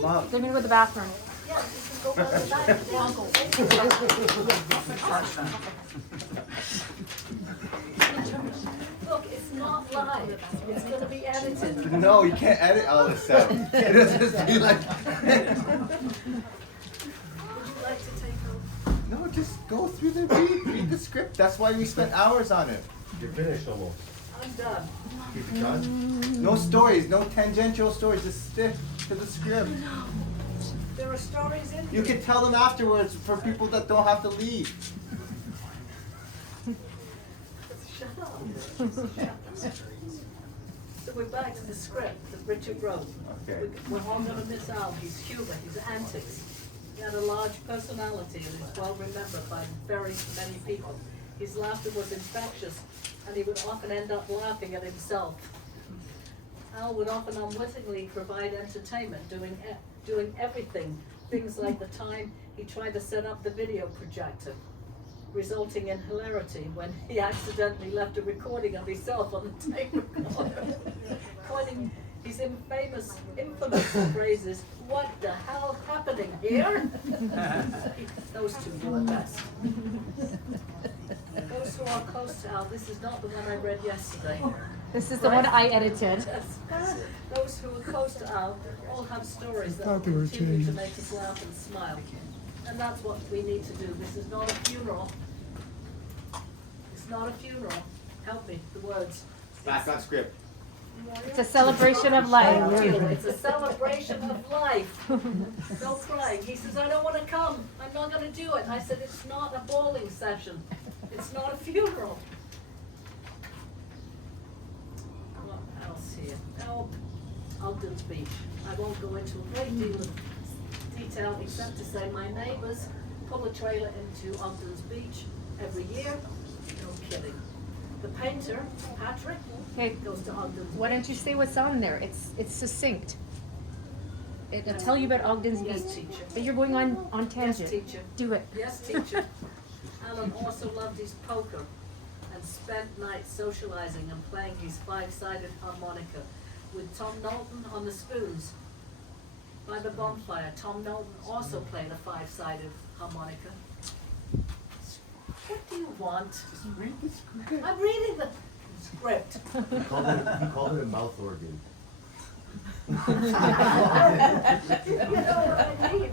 Mom. They're gonna go to the bathroom. Look, it's not live. It's gonna be edited. No, you can't edit all this stuff. It doesn't just be like. Would you like to take over? No, just go through the read the script. That's why we spent hours on it. You're finished almost. I'm done. Keep it done. No stories, no tangential stories. Just stick to the script. There are stories in You here. can tell them afterwards for people that don't have to leave. Shut up. So we're back to the script that Richard wrote. Okay. We're all gonna miss Al. His humor, his antics. He had a large personality and is well remembered by very many people. His laughter was infectious, and he would often end up laughing at himself. Al would often unwittingly provide entertainment, doing everything. Things like the time he tried to set up the video projector, resulting in hilarity when he accidentally left a recording of himself on the tape recorder, coining his infamous phrases, "What the hell happening here?" Those two were the best. Those who are close to Al, this is not the one I read yesterday. This is the one I edited. Those who are close to Al all have stories that will continue to make us laugh and smile. And that's what we need to do. This is not a funeral. It's not a funeral. Help me, the words. Back on script. It's a celebration of life. Thank you. It's a celebration of life. No crying. He says, I don't want to come. I'm not going to do it. I said, it's not a bowling session. It's not a funeral. What else here? Oh, Ogden's Beach. I won't go into a great deal of detail except to say my neighbors pull a trailer into Ogden's Beach every year. No kidding. The painter, Patrick, Okay, goes to Ogden's why don't you say what's on there? It's succinct. It'll tell you about Ogden's Yes, Beach. teacher. But you're going on Yes, tangent. teacher. Do it. Yes, teacher. Alan also loved his poker and spent nights socializing and playing his five-sided harmonica with Tom Knowlton on the spoons. By the bonfire, Tom Knowlton also played a five-sided harmonica. What do you want? Just read the script. I'm reading the script. He called it a mouth organ. You know what I mean?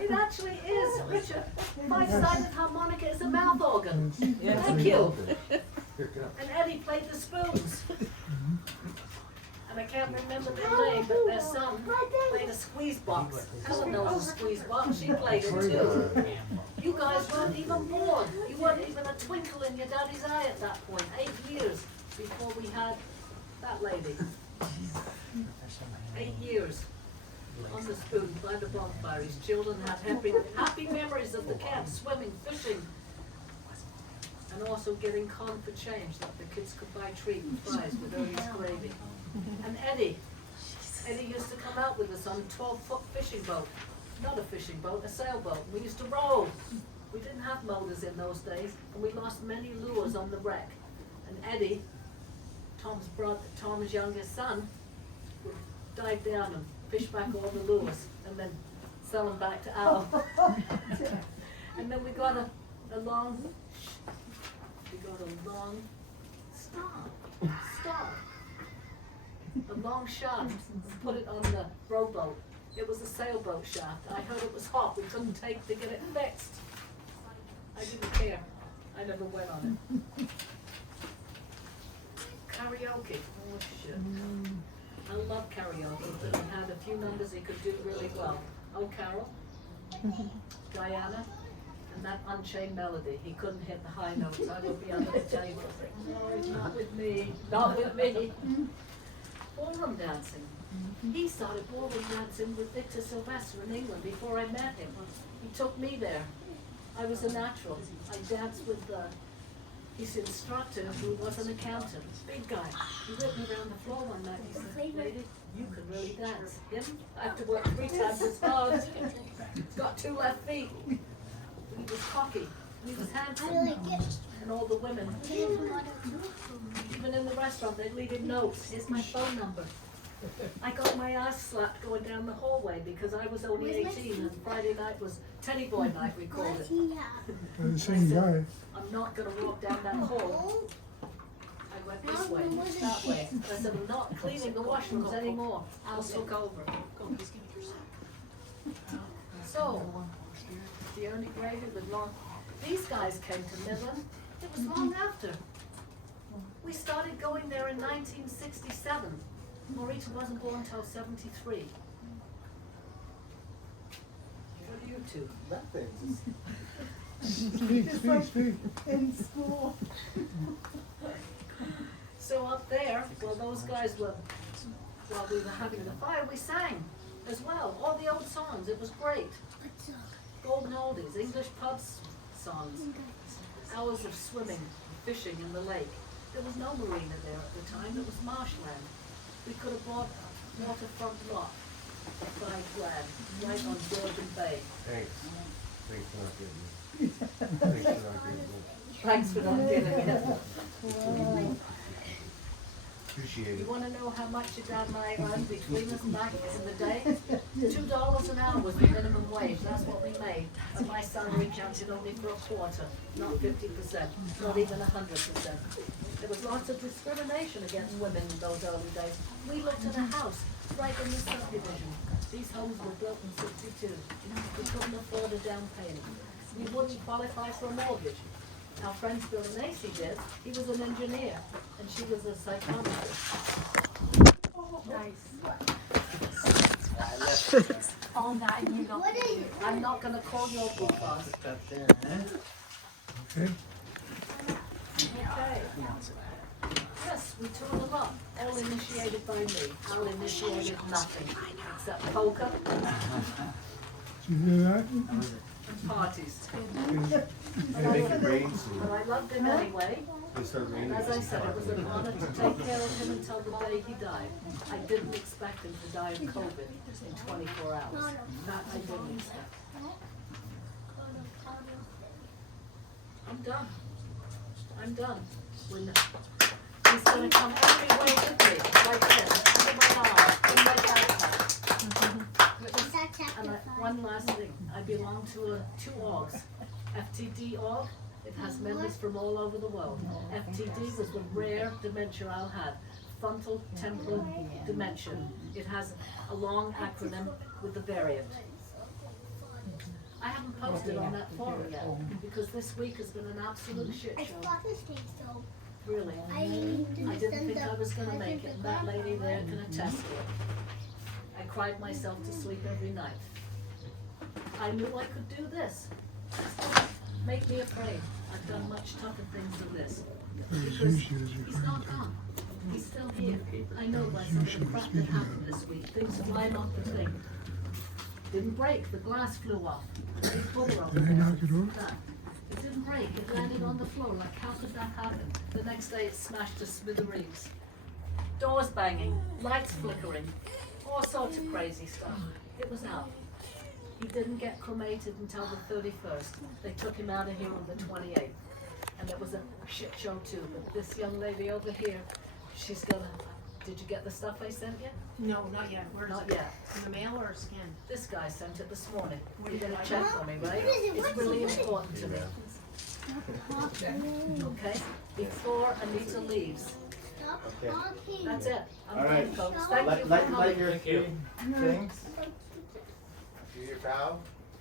It actually is, Richard. Five-sided harmonica is a mouth organ. Thank you. And Eddie played the spoons. And I can't remember their name, but their son played a squeeze box. Helen knows a squeeze box. She played it too. You guys weren't even born. You weren't even a twinkle in your daddy's eye at that point. 8 years before we had that lady. 8 years on the spoon by the bonfire. His children had happy memories of the camp, swimming, fishing, and also getting con for change that the kids could buy treat and fries with Ernie's gravy. And Eddie used to come out with us on a 12-foot fishing boat. Not a fishing boat, a sailboat. We used to row. We didn't have motors in those days, and we lost many lures on the wreck. And Eddie, Tom's youngest son, would dive down and fish back all the lures and then sell them back to Al. And then we got a long shaft and put it on the rowboat. It was a sailboat shaft. I heard it was hot. We couldn't take to get it fixed. I didn't care. I never went on it. Karaoke. Oh shit. I love karaoke, but he had a few numbers he could do really well. Oh, Carol, Diana, and that Unchained Melody. He couldn't hit the high notes. I would be under the table. No, he's not with me. Not with me. Ballroom dancing. He started ballroom dancing with Victor Sylvester in England before I met him. He took me there. I was a natural. I danced with his instructor, who was an accountant, big guy. He whipped me around the floor one night. He said, "Lady, you can really dance." Him? I have to work 3 times as hard. He's got 2 left feet. He was cocky. He was I handsome. like it. And all the women, even in the restaurant, they'd leave him notes. Here's my phone number. I got my ass slapped going down the hallway because I was only 18 and Friday night was Teddy Boy night, we called it. The same guy. I'm not gonna walk down that hall. I went this way, that way. I said, I'm not cleaning the washrooms anymore. Al took over. So, the only gravy with long, these guys came to Midland, it was long after. We started going there in 1967. Morita wasn't born till 73. What are you two? Nothing. Speak. In school. So up there, while those guys were, while we were having the fire, we sang as well, all the old songs, it was great. Golden oldies, English pubs songs, hours of swimming, fishing in the lake. There was no marina there at the time, it was marshland. We could have bought a waterfront lot for $5 grand, right on Georgian Bay. Thanks. Thanks for not getting me. Thanks for not getting me. Thanks for not giving it. Appreciate You it. wanna know how much your dad and I earned between us back in the day? $2 an hour was the minimum wage, that's what we made. And my salary counted only for a quarter, not 50%, not even 100%. There was lots of discrimination against women in those early days. We lived in a house right in the subdivision. These homes were built in '62. We couldn't afford a down payment. We wouldn't qualify for a mortgage. Our friends Bill and Nancy did. He was an engineer, and she was a psychologist. Nice. I left. All that you don't. What are you? I'm not gonna call your book boss. Okay. Okay. Yes, we toured a lot, all initiated by me. Al initiated nothing, except poker Did you hear that? and parties. They make it rain soon. But I loved him anyway, They start raining. and as I said, it was an honor to take care of him until the day he died. I didn't expect him to die of COVID in 24 hours. That I didn't expect. I'm done. I'm done. He's gonna come every way with me, like this, under my arm, in my backpack. And one last thing, I belong to two orgs. FTD org, it has members from all over the world. FTD was the rare dementia Al had, frontal temporal dementia. It has a long acronym with the variant. I haven't posted on that forum yet, because this week has been an absolute shit I show, forgot to say so. really. I I didn't think I was gonna make it, and that lady there can attest to it. I cried myself to sleep every night. I knew I could do this. Make me afraid. I've done much tougher things than this. Because he's not gone. He's still here. I know by some of the crap that happened this week, things flying off the thing. Didn't break, the glass flew off. The big booger over Did they there. knock it off? That. It didn't break, it landed on the floor, like how could that happen? The next day it smashed to smithereens. Doors banging, lights flickering, all sorts of crazy stuff. It was out. He didn't get cremated until the 31st. They took him out of here on the 28th. And it was a shit show too, but this young lady over here, she's gonna, did you get the stuff I sent you? No, not yet. Where is Not it? yet. In the mail or scanned? This guy sent it this morning. What You're did gonna I check get? for me, right? What is it? It's What's really it? important to me. Okay? Before Anita leaves. Stop Okay. talking. That's it. I'm All done, right. folks. Thank you for Light coming. your things. Do your bow.